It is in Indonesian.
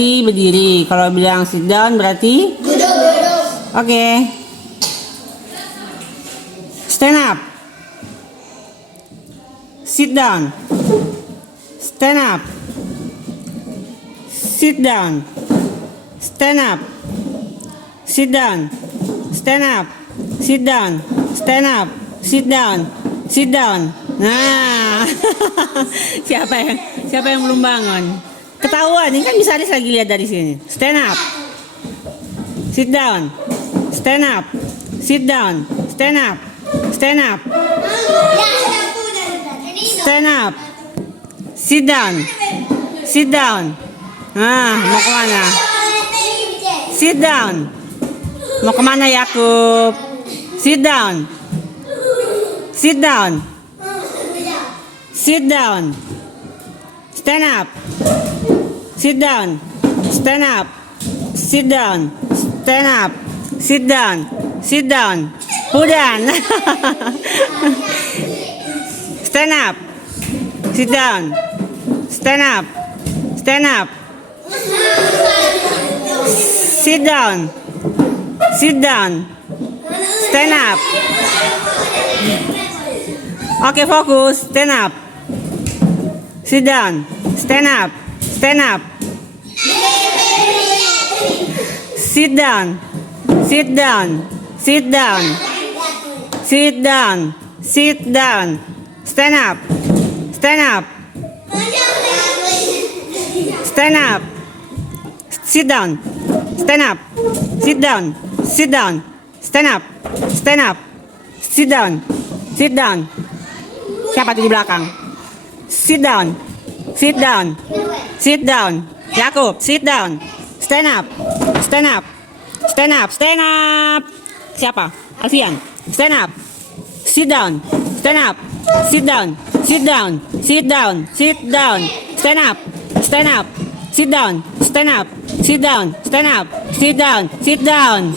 berarti berdiri. Kalau bilang sit down berarti Duduk. oke. Stand up. Sit down. Stand up. Sit down. Stand up. Sit down. Stand up. Sit down. Stand up. Sit down. Sit down. Nah. Siapa yang belum bangun? Ketahuan, ini kan bisa lagi lihat dari sini. Stand up. Sit down. Stand up. Sit down. Stand up. Stand up. Stand up. Sit down. Sit down. Nah, mau kemana? Sit down. Mau kemana Yakub? Sit down. Sit down. Sit down. Stand up. Sit down. Stand up. Sit down. Stand up. Sit down. Sit down. Udah. Stand up. Sit down. Stand up. Stand up. Sit down. Sit down. Stand up. Oke, fokus. Stand up. Sit down. Stand up. Stand up. Sit down. Sit down. Sit down. Sit down. Sit down. Stand up. Stand up. Stand up. Sit down. Stand up. Sit down. Sit down. Stand up. Stand up. Sit down. Sit down. Siapa tuh di belakang? Sit down. Sit down. Sit down. Yakub, sit down. Stand up. Stand up. Stand up. Stand up. Siapa? Alfian. Stand up. Sit down. Stand up. Sit down. Sit down. Sit down. Sit down. Stand up. Stand up. Sit down. Stand up. Sit down. Stand up. Sit down. Sit down.